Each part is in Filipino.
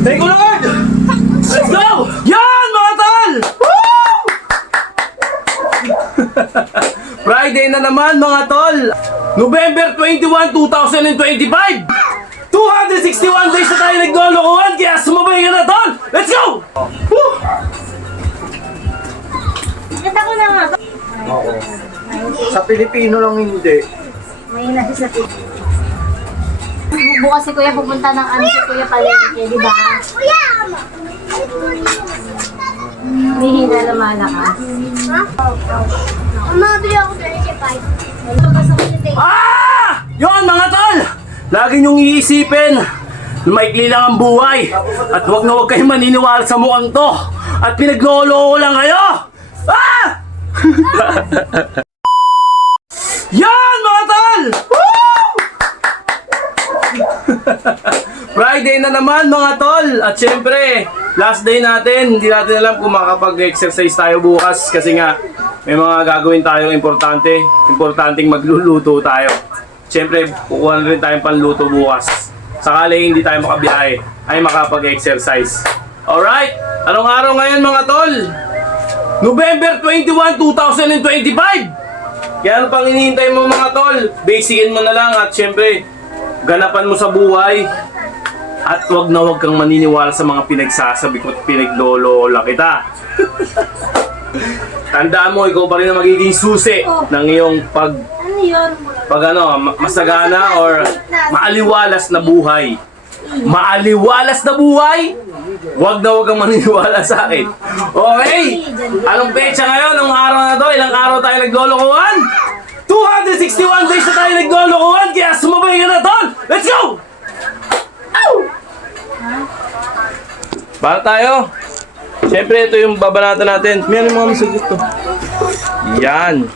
Thank you, Lord! Let's go! Yan, mga tol! Woo! Friday na naman, mga tol! November 21, 2025! 261 days na tayo naglolokohan, kaya sumabay ka na, tol! Let's go! Woo! Ganda ko na nga. Oo. Sa Pilipino lang hindi. May nasa sa bukas si Kuya pupunta ng ano si Kuya palengke, di ba? Kuya! May hinala ka. Ha? Mabili ako 25. Ah! Yun, mga tol! Lagi niyong iisipin na maikli lang ang buhay at huwag na huwag kayong maniniwala sa mukhang to at pinaglolo lang kayo! Ah! Yan, mga tol! Woo! Friday na naman, mga tol! At syempre, last day natin. Hindi natin alam kung makakapag-exercise tayo bukas kasi nga may mga gagawin tayong importante. Importanteng magluluto tayo. Syempre, kukuha na rin tayong panluto bukas. Sakali hindi tayo makabiyahe, ay makapag-exercise. Alright? Anong araw ngayon, mga tol? November 21, 2025! Kaya ano pang hinihintay mo, mga tol? Basicin mo na lang at syempre, ganapan mo sa buhay. At wag na wag kang maniniwala sa mga pinagsasabi ko at pinaglolola kita. Tandaan mo, ikaw pa rin ang magiging susi ng iyong Ano yun? masagana or maaliwalas na buhay. Maaliwalas na buhay? Wag na wag kang maniniwala sa akin. Okay? Anong petsa ngayon? Anong araw na to? Ilang araw tayo naglolokohan? 261 days na tayo naglolokohan, kaya sumabay ka na, tol! Let's go! Ow! Para tayo. Siyempre, ito yung babanatan natin. May ano mga masagit to? Yan.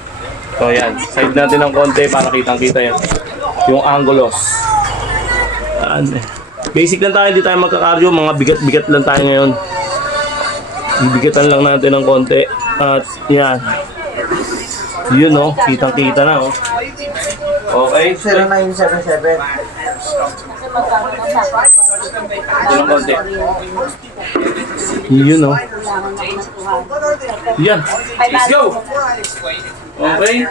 So, yan. Side natin ng konti para kitang-kita yan. Yung angulos. Yan. Basic lang tayo, hindi tayo magkakardio. Mga bigat-bigat lang tayo ngayon. Bibigatan lang natin ng konti. At yan. Yun, no? Kitang-kita na, oh. Okay. 0977. Ito ng konti. Yun, no? Yan. Let's go! Okay.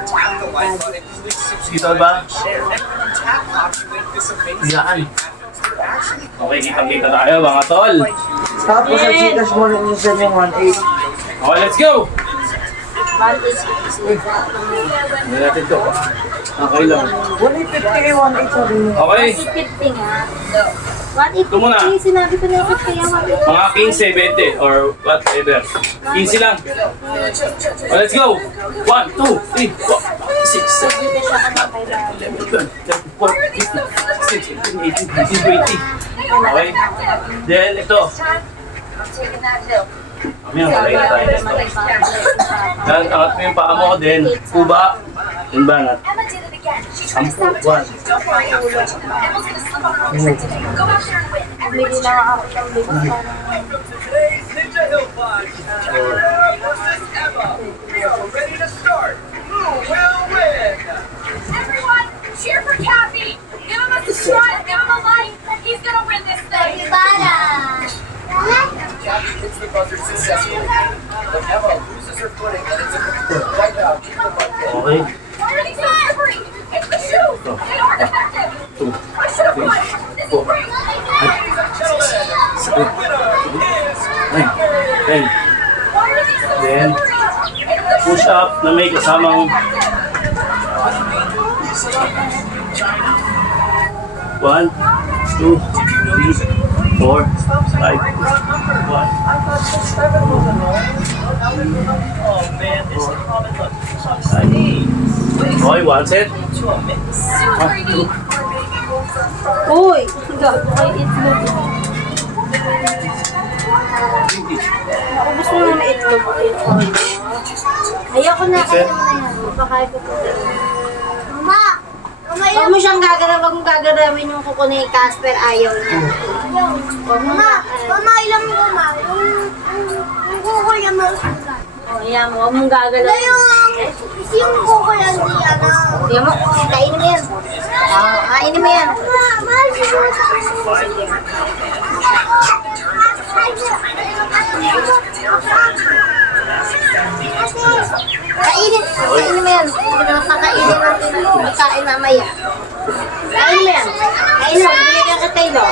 Kita ba? Yan. Okay, kitang-kita tayo, mga tol. Tapos sa Gcash mo rin yung 718. Okay, let's go! Hindi natin to. Okay lang. 150 kay 180 sabi mo. Okay. 150 nga. Ito muna. 150, sinabi ko na yung kaya 150. Mga 15, 20, or whatever. 15 lang. Oh, let's go! 1, 2, 3, 4, 5, 6, 7, 8, 9, 10, 11, 12, 13, 14, 15, 16, 17, 18, 19, 20. Okay? Then, ito. Mamaya, malay na tayo nito. Yan, angat mo yung paa mo din. Kuba. Yung banat. 10. 1. Bili na ako ng bili. Today's Ninja Hill Pod. Versus Emma. We are ready to start. Who will win? Everyone, cheer for Cappy! Give him a subscribe, give him a like. He's gonna win this thing. Cappy hits the buzzer successfully. But Emma loses her footing and it's right now. Keep the butt in. Okay. Why are these so slippery? It's the shoes. They are defective. I should have won. This is great. Ladies and gentlemen, winner is 9, 10. Why are these so Then, slippery? It's the push up na may kasamang 1, 2, 3, 4, 5, 1. Okay, one set. super unique. Uy! May itlog. Naubos mo na may itlog. Ayoko na. Kaya mo na yan. Mapakain ko po. Mama! Huwag mo siyang gagalaw. Huwag mo gagalamin yung kuko ni Casper. Ayaw niya. Mama, ilang mo ma? Yung kuko niya masulat. O, ayan mo. Huwag mong gagalaw. Yung kuko niya hindi ano. Ayan mo. Kainin mo yan. Kainin mo yan. Mama, mahal siya. Kainin mo yan. Kainin mo. Bigyan ka kay Taylor.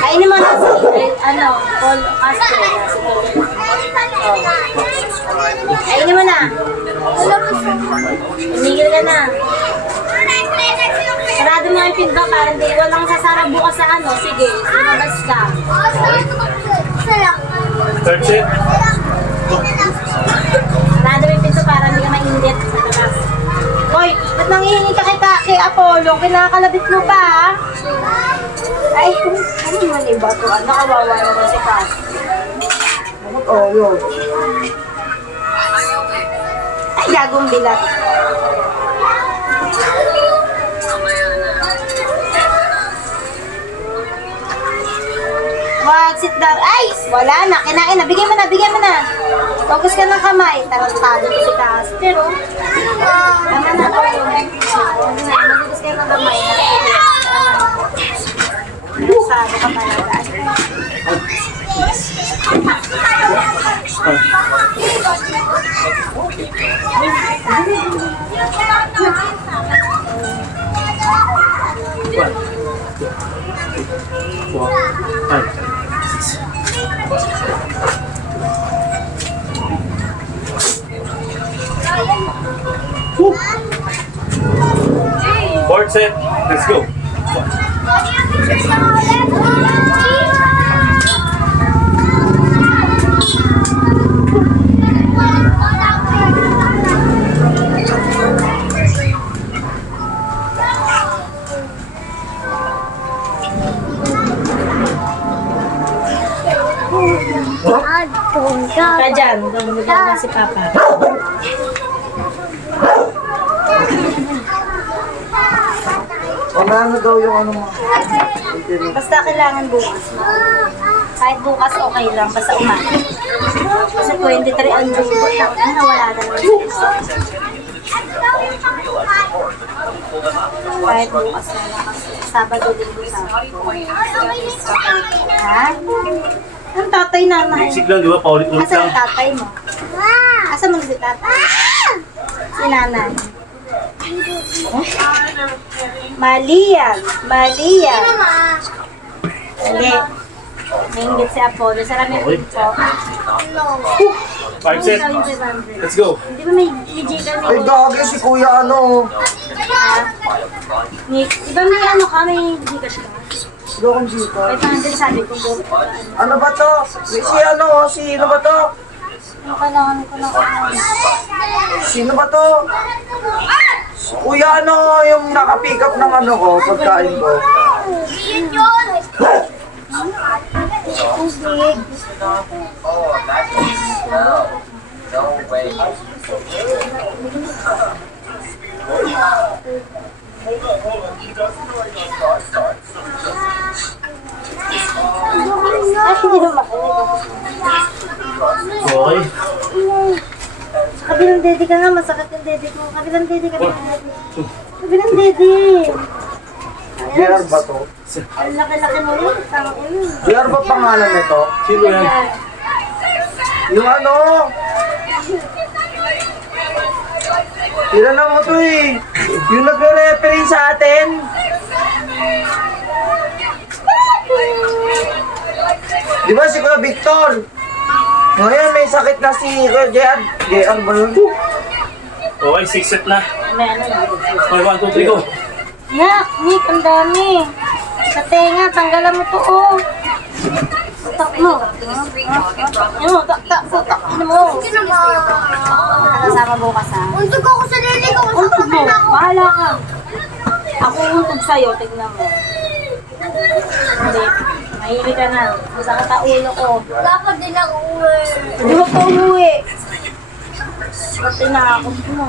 Kainin mo na si, Paul Castro. Kainin mo na. Tumigil ka na. Sarado mo yung pinto para hindi walang sasara bukas sa ano. Sige, lumabas ka. Third set. Sarado mo yung pinto para hindi ka mainit sa labas. Hoy, ba't nangihingi ka kay Apollo? Kinakalabit mo pa, ha? Ay, ano naman iba to? Nakawawa naman si Cass. Oo, yun. Ay, gagong bilat. Wag, sit down. Ay, wala na. Kinain na. Bigyan mo na, bigyan mo na. Focus ka ng kamay. Tarantado to si Cass. Pero, tama na. Focus ka ng kamay. Tarantado ka talaga. Fourth set. Let's go. Ka dyan. Gagawin na si Papa. Mamaya na daw yung ano mo. Basta kailangan bukas. Kahit bukas okay lang, basta umaga. Kasi 23 ang jumbo lang. Wala na naman. Kahit bukas na lang. Sabado din po sa ha? Ang tatay nanay. Basic lang, di ba? Paulit-ulit Asa lang. ang tatay mo? Asa mo si tatay? Si nanay. Mali yan. Mali yan. Hindi. Nainggit si Apollo. Sarap yung pinto. Five set. Let's go. Hindi ba may DJ kami? Ay, gagi si kuya ano. Di ba may ano ka? May Gcash ka? Sino kong dito? 500 sabi ko po. Ano ba to? Sino ba to? Ano kailangan ko na Sino ba to? Kuya ano yung naka-pick up ng ano ko, pagkain ko. Tubig. Ay, hindi na makinig. Okay. Kabilang dede ka nga, masakit yung dede ko. Kabilang dede, kabilang dede. Kabilang dede. JR ba to? Ang laki-laki mo yun. JR ba pangalan nito? Sino yan? Yung ano? Kilala mo to eh. Yung nagre-referee sa atin. Di ba si Kuya Victor? Ngayon may sakit na si Kuya JR. JR ba yun? Okay, 6 set na. May ano na. Okay, 1, 2, 3, go. Yak, Nick, ang dami. Sa tenga, tanggalan mo to, oh. Tak mo. Ano, tak mo. Nakasama bukas, ha? Untog ako sa lili ko. Untog mo. Bahala ka. Ako untog sa'yo, tignan mo. Hindi. Mahili ka na. Masakit ang ulo ko. Dapat din ako uwi. Hindi mo pa umuwi. Pati na ako mo.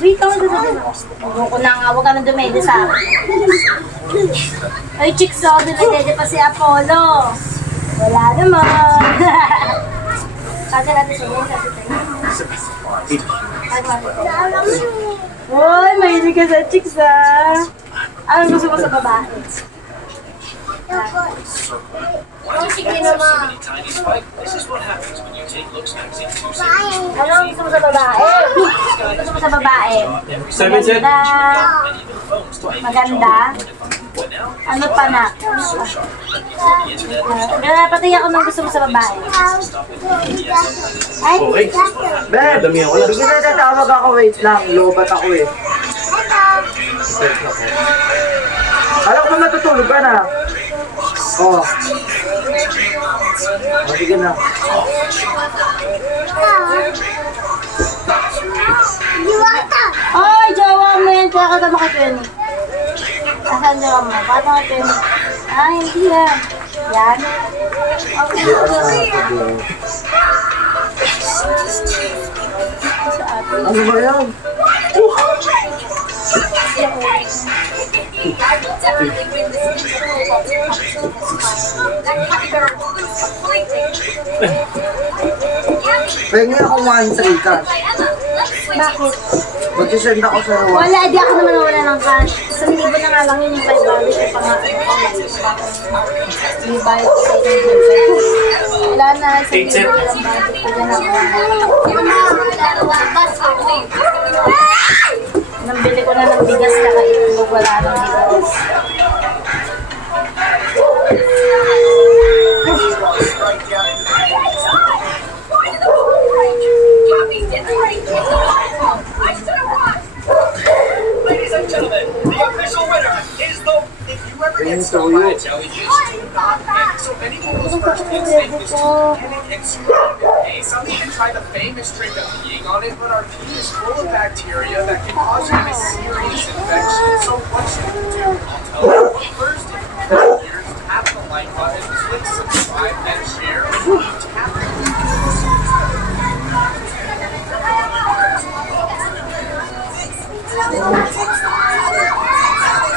Wait, tawag na. Huwag ko na nga. Huwag ka na dumede sa akin. Ay, chicks, oh. Dumedede pa si Apollo. Wala naman. Kasi natin siya yun. Uy, mahilig ka sa chicks, ah. Anong gusto mo sa babae? Oh, sige naman. Tiny Spike, this is what happens when you take Looks Magazine too Bye. seriously. Anong gusto mo sa babae? Gusto mo sa babae? 7 set. Maganda. Ano pa na? Kaya pati ako nang gusto mo sa babae. Ay, Okay. Ben, Dami ako lang. sige na tatawag ako, wait lang. Lobat ako eh. Alam ko matutulog ka na. Oh. Oh, sige na. Diwata. Ay, jowa mo yan. Kaya ka tama kay Penny. Asan jowa mo? Paano kay Penny? Ay, hindi yan. Yan. Okay. Ano ba yan? Pengi akong 1-3 cash. Bakit? Mag-send ako sa one. Wala, di ako naman wala ng cash. 1,000 na nga lang yun yung 5 yung pangalan ko. May bayad ko sa inyo. Wala na, 1,000 lang budget ko dyan ako. Nambili ko na ng bigas na itlog, wala nang bigas. Ladies and gentlemen, the official winner is the. If you ever get stung by a jellyfish, do not panic. So many people's first instinct is to panic and scream in pain. Some even try the famous trick of peeing on it, but our pee is full of bacteria that can cause you a serious infection. So what should you do? I'll tell you. First, if you have ears, tap the like button, click subscribe, and share. Tap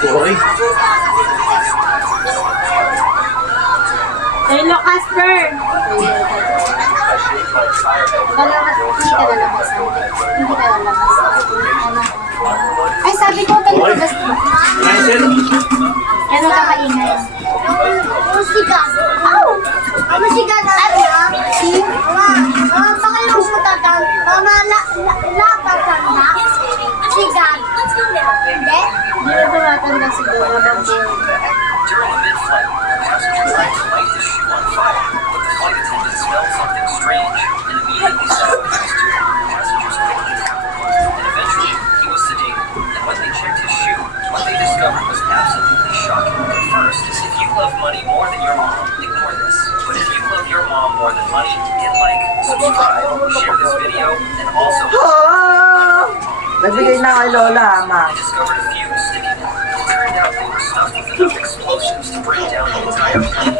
Okay. Hello, Casper! Lalabas, hindi ka lalabas. Hindi ka lalabas. Ay, sabi ko, talabas mo. 9 set. Kaya ka maingay. Musika. Ow! Musika na. Si? Pangalang mo tatang. Lapatanda. Sigat. Hindi? Hindi ko matanda siguro. During a mid-flight, a passenger tried to light his shoe on fire, but the flight attendant smelled something strange and immediately stopped his steering. Passengers quickly tapped the pump, and eventually he was sedated. And when they checked his shoe, what they discovered was absolutely shocking. First, if you love money more than your mom, ignore this. But if you love your mom more than money, hit like, subscribe, share this video, and also Ah! Nagbigay na kay Lola, ama. I discovered a fuse sticking in. It turned out they were stuffed with enough explosives to break down the entire plane.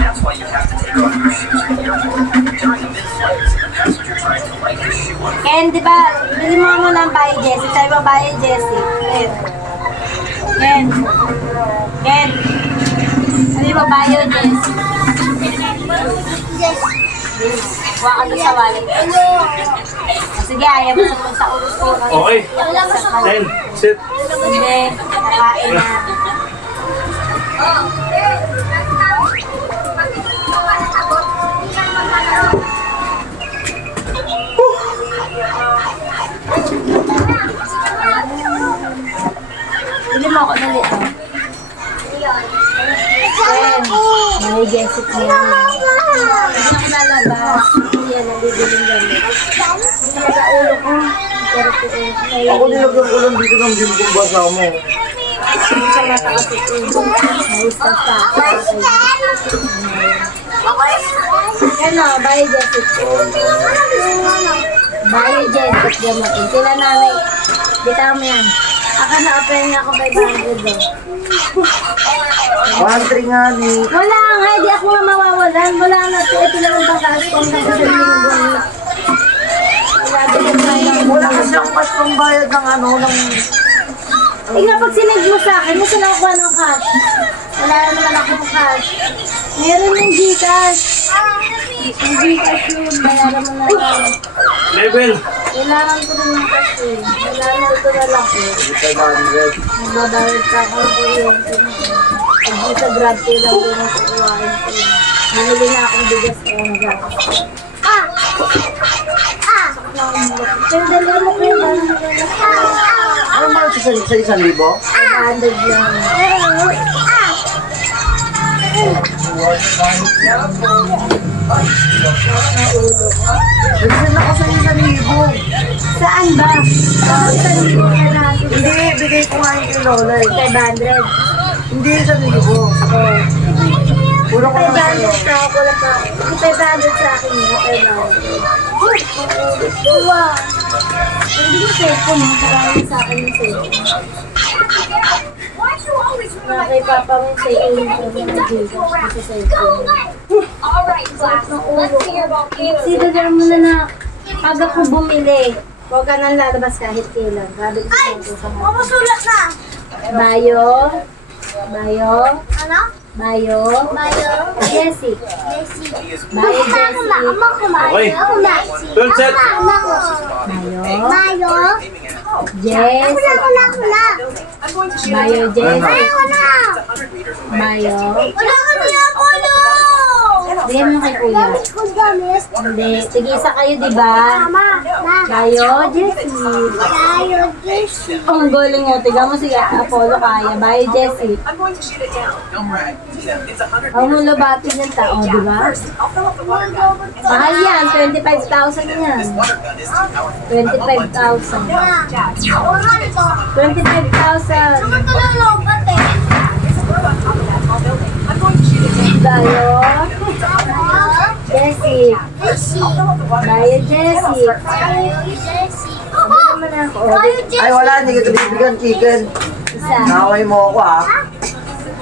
That's why you have to take off your shoes at the airport. During a mid-flight, a passenger tried to light his shoe on Ken, di ba, bili mo muna ng bayo, Jessie. Sabi mo, bayo, Jessie. Ken. Ken. Ken. Sabi mo, bayo, Jessie. Huwag ka doon sa wallet. Sige, ayaw mo sa ulos ko. Okay. 10 set. Hindi, kakain na. Bili mo ako dali. Ken, may Jessie niya. Hindi ako lalabas. Hindi yan, nabibiling gamit. Gusto mo sa ulo ko. Pero Ako nilagyan ko lang dito ng bimbong basa mo. hindi siya matakas ito. May staff sa akin. Yan o, bayo Jessie. Bayo Jessie gamatin. Sila nanay. Dito mo yan. Ako na-offer niya ako 500 o. 1-3 nga ni. Wala nga, di ako nga mawawalan. Wala na. Ito lang ang pangkalas ko hanggang sa linggo. Wala din yung Wala kasi ang cash pang bayad ng ano, ng... Tingnan pag sinend mo sa akin, mo sila nakuha ng cash. Wala na naman akong cash. Meron yung Gcash. Yung Gcash yun, bayaran mo na lang. 11. Kailangan ko rin ng cash eh. Kailangan ko na lang eh. 500. Magbabayad ka ako ng kuryente. Pag di sa grab pay lang din ang kukuhain ko. Bumili na akong bigas ko. Pero dalawa mo ko yung Ano man sa 1,000? 100 lang. Nagsin ako sa 1,000. Saan ba? Sa libo na natin. Hindi, bigay ko nga yung kay Lola eh. 500. Hindi 1,000. Puro ko lang sa'yo. 500 na ako. Wala pa ako. 500 sa akin mo. 500. Wow. Hindi yung cellphone mo. Parang sa akin yung cellphone. Why'd you always ruin my Kay Papa mo yung cellphone ko na nag-gigas sa cellphone. All right, class. Let's hear about you. Consider mo na na pag ako bumili, huwag ka nang lalabas kahit kailan. Grabe ko sa mga. Masulat na. Bayo. Bayo. Ano? Bayo. Mayo. Jessie. Jessie. Bayo Ama Jessie. ko, Mayo. Okay. Jessie. Third set. Ama ko. Bayo. Mayo. Jessie. Ako na. Bayo Jessie. Ako na. Bayo. Wala ka na ako, no. Bigyan mo kay kuya. Gamit ko gamit. Hindi. Tigisa kayo, di ba? Mama. Na. Bayo Jessie. Mayo. Jessie. Oh, ang galing mo. Tiga mo si Apollo kaya. Bayo Jessie. I'm going to shoot it down. Don't brag. It's 100 Ang mulabati ng tao, di ba? I'll fill up the water gun. Mahal yan. 25,000 yan. Water gun is 2 hours. 25,000. Ako nga nito. 25,000. Ako tulong, pati. I'm going to shoot it down. Bayo. Jessie. Jessie. Bayo Jessie. Mayo. Jessie. Ano naman ako? Mayo. Jessie. Ay, wala. Hindi kita bibigyan chicken. Isa. Nakaway mo ako ha.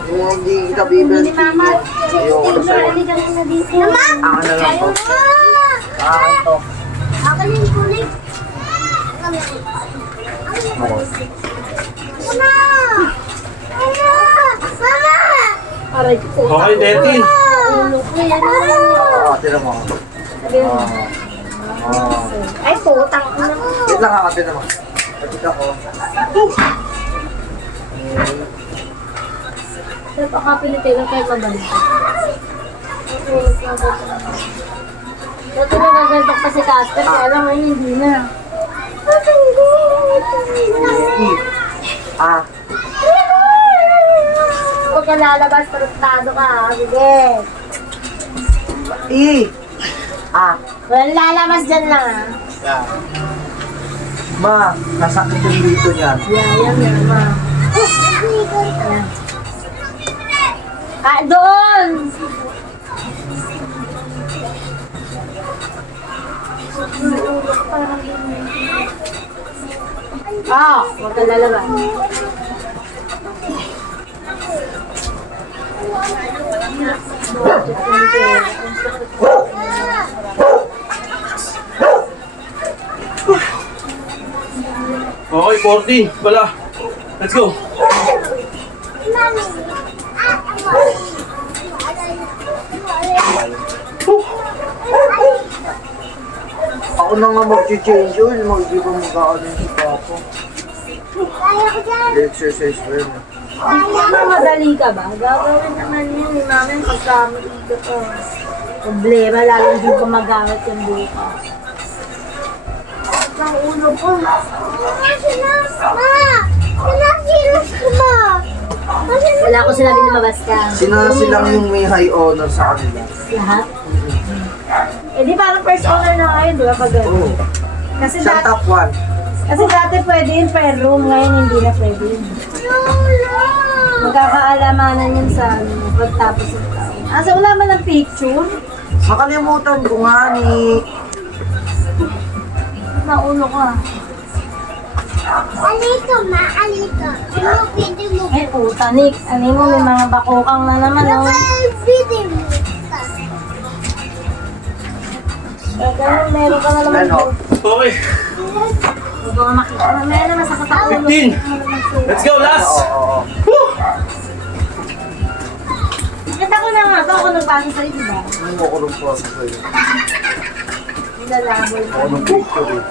Kung hindi kita bibigyan Ni Mama. chicken. Ayoko na sa'yo. Hindi ka na dito. Ako na lang po. Ito. Ako yung kulit. Ako. Mama! Mama! Mama! Aray ko. Okay, 13. Ulo ko yan. Tira mo. Sabi mo. Ay, putang ko na. Wait lang ha, tira mo. Kapit ako. Pero pakapilitin kayo mabalik. Dati na gagantok pa si Casper, kaya lang ngayon hindi na. Ah, Huwag ka lalabas, tarustado ka ha. Sige. Ah, Walang lalabas dyan lang ha. ma, nasakit yung dito niyan. Yan, ma. Ayan. Ah, doon! Ah, huwag ka lalabas. Okay, 14. Wala. Let's go. Ako na nga mag-change yun. Mag-iba mag-ano si Papa. Kaya ko dyan. Exercise mo yun. Kung madali ka ba? Gagawin naman yun ni Mama yung pagkamit dito ko. Problema, lalo hindi ko magamit yung bukas. Ang ulo ko. Sinasilos ko ba? Wala ko sinabi na lumabas ka. Silang yung may high honor sa kanila. Lahat? Eh di parang first owner na kayo, di ba? Pag Oo. kasi Siya dati, top 1. kasi dati pwede yung per room, ngayon hindi na pwede yun. Magkakaalamanan yun sa ano, pagtapos ng taon. Asa wala man ng picture? Nakalimutan ko nga ni... Naulo ka. Alito, ma. Alito. Ano pwede mo? Ay puta, Nick. Ano mo, may mga bakukang na naman, oh. Pwede mo. Ganun, meron ka na naman. Ano? Okay. Huwag ka makita. Mamaya naman sa kataulo. 15. Let's go, last. Oo. Kita ko na nga to, ako nagpasa sa iyo, diba? Ano mo ko rin po sa sa'yo? Nilalaboy ko. Ako ng picture eh.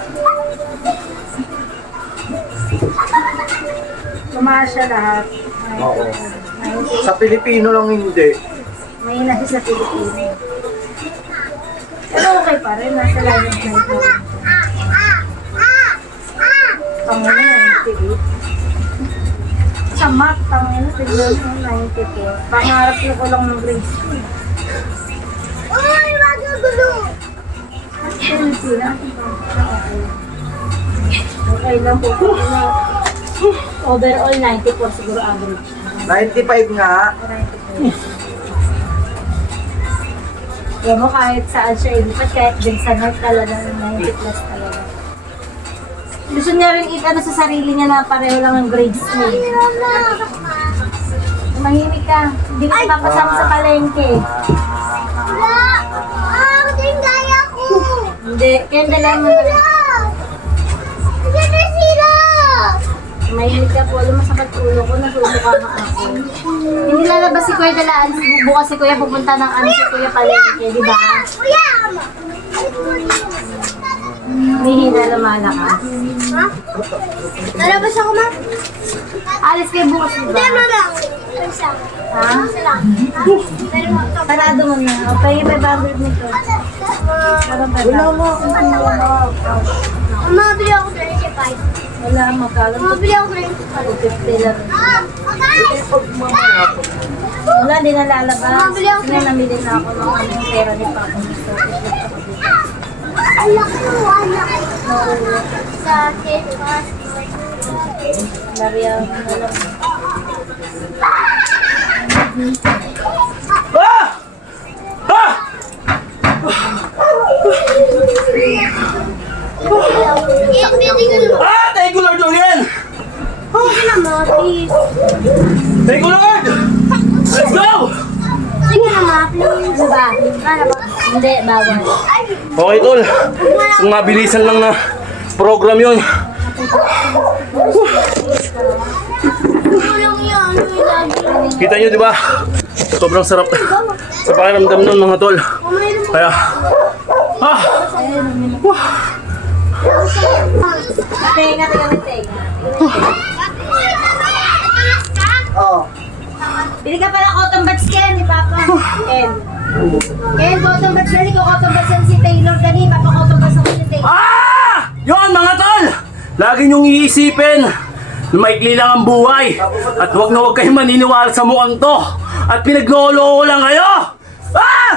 Tumaas siya lahat. Oo. Sa Pilipino lang hindi. May nasa sa Pilipinas. Pero okay pa rin, nasa line of life mo. Panginoon, 98. Sa math, panginoon, tignan mo, 94. Pangarap na ko lang ng grade school. Uy, magagulo! Pilipinas, okay lang po. Overall, 94 siguro average. 95 nga. 94. Yan mo kahit saan siya ilipat, kahit din sa north talaga, 90 plus talaga. Gusto niya rin ano sa sarili niya na pareho lang ang grades mo. Mahimik ka, hindi ka papasama sa palengke. Wala! Kasing gaya ko! Hindi, kaya dala mo na lang. Yan na sila! Mahimik ka po, alam masakit ulo ko, nasusuka nga ako. Hindi lalabas si Kuya dalaan, bukas si Kuya pupunta ng ano si Kuya palengke, di ba? Kuya! May hinala ka. Ha? Nalabas ako, ma? Alis kayo bukas, di ba? Demo lang. Isa. Ha? Isa lang. Pero Sarado mo na. O, pay 500 nito. Parang Wala mo akong pila. mabili ako 25. Wala, magkalo. Mabili ako 50 25. lang. Okay! Wala, di na lalabas. Mabili ako Kasi namili na ako ng aming pera ni Papa. Gusto ko. Anak ko, anak ko. Sa akin, Lariyan mo na lang. Ah! Ah! Ah! Thank you Lord Julian! Sige naman, please. Thank you Lord! Let's go! Sige naman, please. Ano ba? Ano ba? Hindi, bawal. Okay tol, isang mabilisan lang na program yun. Tulong yun. Kita nyo di ba? Sobrang sarap sa pakiramdam nun mga tol. Kaya, ah! Tenga, tenga. Oh. Bili ka pala cotton buds, Ken, ni Papa. Ken. Ken, cotton buds na. Ikaw cotton buds yan si Taylor kanina. Papa cotton buds ako si Taylor. Ah! Yun mga tol! Lagi nyong iisipin na maikli lang ang buhay. At huwag na huwag kayong maniniwala sa mukhang to. At pinaglolo lang kayo! Ah!